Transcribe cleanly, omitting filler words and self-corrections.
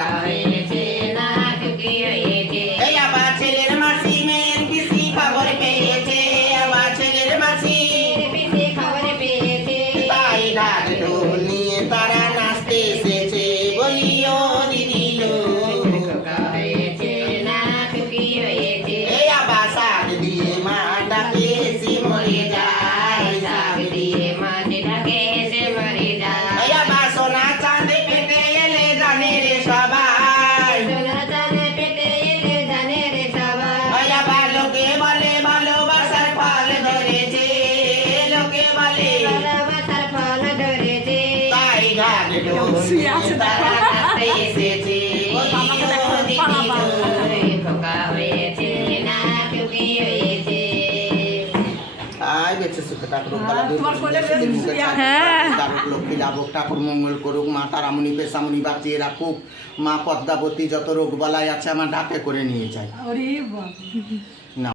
খোকা হয়েছে না টুকি হয়েছে। এই আবার ছেলের মাসি মেয়ের পিসি খবর পেয়েছে, আবার ছেলের মাসি পিসি খবর পেয়েছে। তাই ঢাক ঢোল নিয়ে তারা নাচতে এসেছে, বলিও দিদি লো খোকা হয়েছে না টুকি হয়েছে। এই আবার শাক দিয়ে মা ডাকে সে মরে যায়, শাক দিয়ে মা ডাকে সে মরে যায়। এই আবার সোনা চাঁদে পেটে এলে জানে রে সবাই, সোনা চাঁদে পেটে এলে জানে রে সবাই। এই আবার লোকে বলে ভালোবাসার ফল ধরেছে, লোকে বলে ভালোবাসার ফল ধরেছে। তাই ঢাক ঢোল নিয়ে তারা নাচতে এসেছে, বলিও দিদি লো খোকা হয়েছে না টুকি হয়েছে। আয় বেঁচে সুখে থাকুক, লক্ষ্মী লাভক, ঠাকুর মঙ্গল করুক, মা তারামণি পেশামণি বাঁচিয়ে রাখুক, মা পদ্মাবতী যত রোগ বালাই আছে আমার ঢাকে করে নিয়ে যায়।